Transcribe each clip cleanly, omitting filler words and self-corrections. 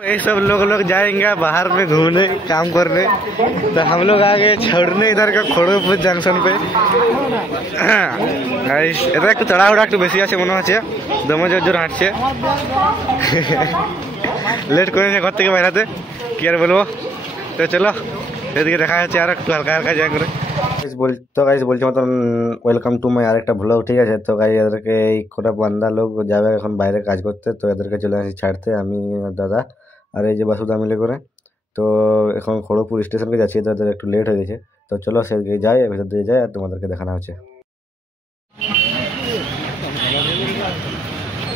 ये सब लोग जाएंगे बाहर में घूमने काम करने, तो हम लोग आ गए छोड़ने इधर का खड़गपुर जंक्शन पे। এটা একটু তাড়াহুড়া একটু বেশি আছে মনে হচ্ছে, দমে জোর জোর হাঁটছে। লেট করেছে ঘর থেকে বেরাতে, কি আর বলবো। তো চলো এদিকে দেখা যাচ্ছে আর একটু হালকা হালকা যা করে। তো গাইস বলছি মতন ওয়েলকাম টু মাই আরেকটা ব্লগ, ঠিক আছে। তো গাইস এদেরকে এই কটা বান্দা লোক যাবে এখন বাইরে কাজ করতে, তো এদেরকে চলে আসি ছাড়তে আমি আর দাদা আর এই যে বাসুদা মিলে করে। তো এখন খড়গপুর স্টেশনকে যাচ্ছি, তো এদের একটু লেট হয়ে গেছে। তো চলো সেদিকে যাই, ভেতর দিয়ে যাই আর তোমাদেরকে দেখানো হচ্ছে।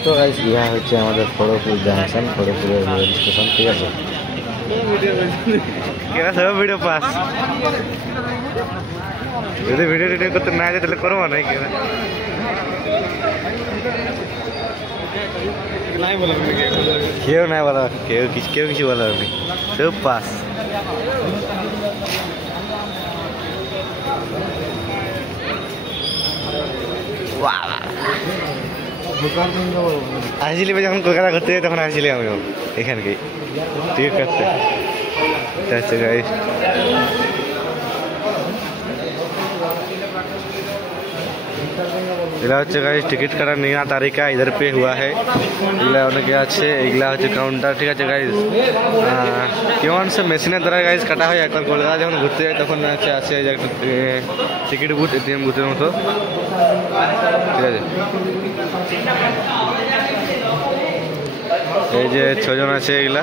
তো গাইস ইহা হচ্ছে আমাদের খড়গপুর জাংশন, খড়গপুরের রেল স্টেশন, ঠিক আছে। ভিডিও পাস যদি ভিডিও টিডিও করতে না যায় তাহলে করবো না, কেউ নাই বলা, কেউ কিছু বলা হয়নি, সব পাস। আসছিলি যখন কলকাতা ঘুরতে যাই তখন আসছিলি আমিও এখানকে টিকিট কাটতে। আচ্ছা গাইস এগুলা হচ্ছে গাইস টিকিট কাটার নয়া তারিকা ইধার পে হুয়া है। এগুলা অনেকে আছে, এগুলা হচ্ছে কাউন্টার, ঠিক আছে গাইস। কেমন সে মেশিনের দ্বারা গাইস কাটা হয়। একবার কলকাতা যখন ঘুরতে যাই তখন আছে একটা টিকিট বুথ, এটিএম বুথের মতো, ঠিক আছে। এই যে 6 জন আছে এগুলা,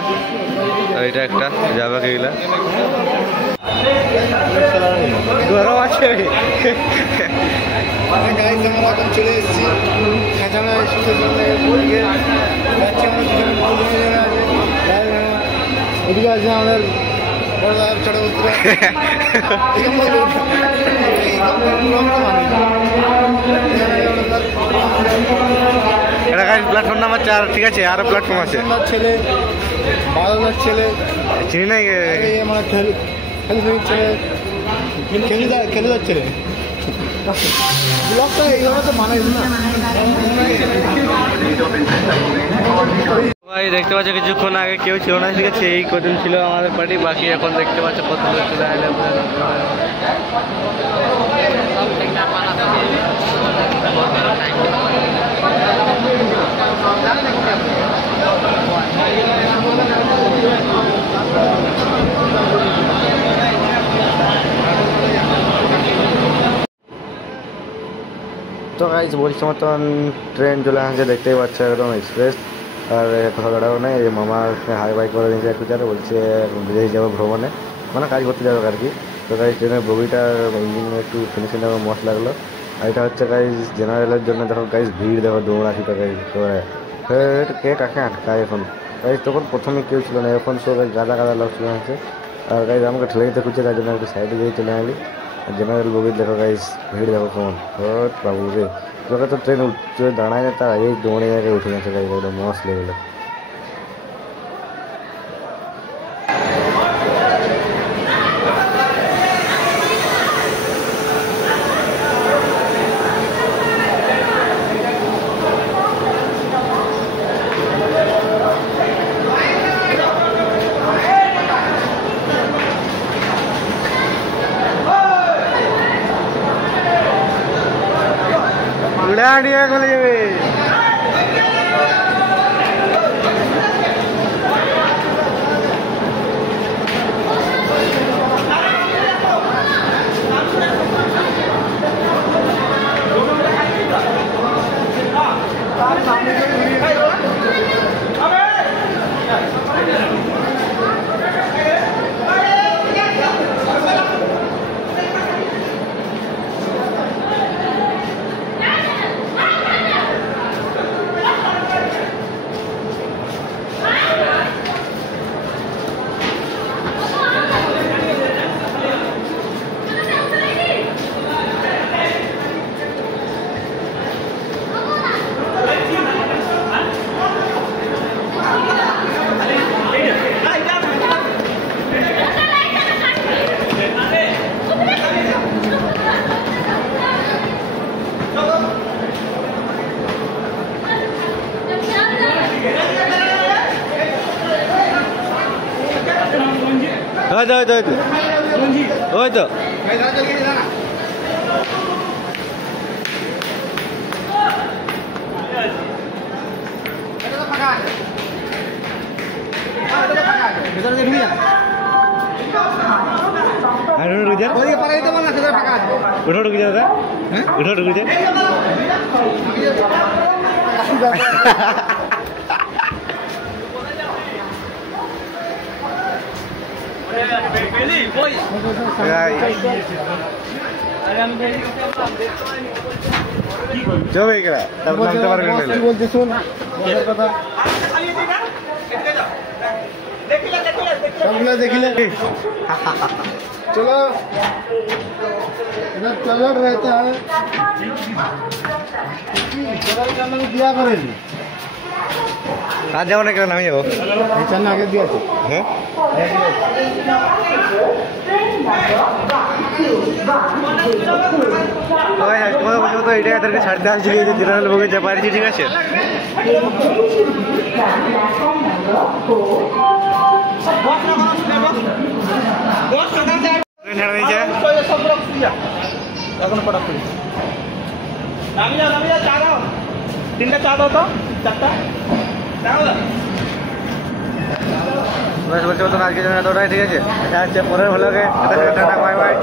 আর এটা একটা যাবাকে এগুলা গরম আছে। চলে এসেছি এদিকে আছে আমাদের প্ল্যাটফর্ম নাম্বার 4, ঠিক আছে। আরো প্ল্যাটফর্ম আছে। ছেলে বাংলার ছেলে চিনি নাই, আমার ছেলে খেলে যাচ্ছে রে ব্লগটা এইভাবে তো মানে না। ভাই দেখতে পাচ্ছ কিছুক্ষণ আগে কেউ ছিল না, ঠিক আছে। এই কদিন ছিল আমাদের পার্টি, বাকি এখন দেখতে পাচ্ছ কত লোক চলে আসলে। তো গাইস বলছি মতন ট্রেন চলে আসছে, দেখতেই পাচ্ছ একদম এক্সপ্রেস। আর কোথাও দাঁড়াও নেই, এই মামার হাই বাই করে দিয়েছে একটু, যারা বলছে বিদেশ যাবো ভ্রমণে, মানে কাজ করতে যাবে আর কি। তো গাইস ট্রেনের বগিটার ইঞ্জিন একটু ফিনিশিং মস্ত লাগলো। আর এটা হচ্ছে গাইস জেনারেলের জন্য, দেখো গাইস ভিড় দেখো দৌড়াচ্ছি তো গাইস। তো কে কাকে আটকায় এখন গাইস, তখন প্রথমে কেউ ছিল না, এখন তো গাদা গাদা লোক চলে আসছে। আর গাইস আমাকে ঠেলে দিতে খুঁজছে, তার জন্য একটু সাইডে গিয়ে চলে আলি। আর জেনারেল বগির দেখো গাইস ভিড় দেখো কেমন। হট বাবু রে, তোকে তো ট্রেন দাঁড়ায় না, তার আগেই দৌড়ে জায়গায় উঠে গেছে গাইস, একদম মস্ত লেগেলো। উড়ানিয়া চলে যাবে। হয়তো হয়তো হয়তো হয়তো উঠো ঢুকে যাবে উঠো ঢুকে যায় চবে গেলা তারপর নামতে পারবেন না বলতে শুন কথা সবগুলো দেখিলে चलो इधर चलट रहता है दिया करेगी आज जाओ ना क्या नाम है वो चलना आगे दिया है तो এটা এদেরকে ছাড়তে আসছি যে দিনের লোকে যা পারছি ঠিক আছে তিনটা চা দাও তো চারটা বলছে আজকের জন্য এতটাই ঠিক আছে পরের ভালো লাগে বাই বাই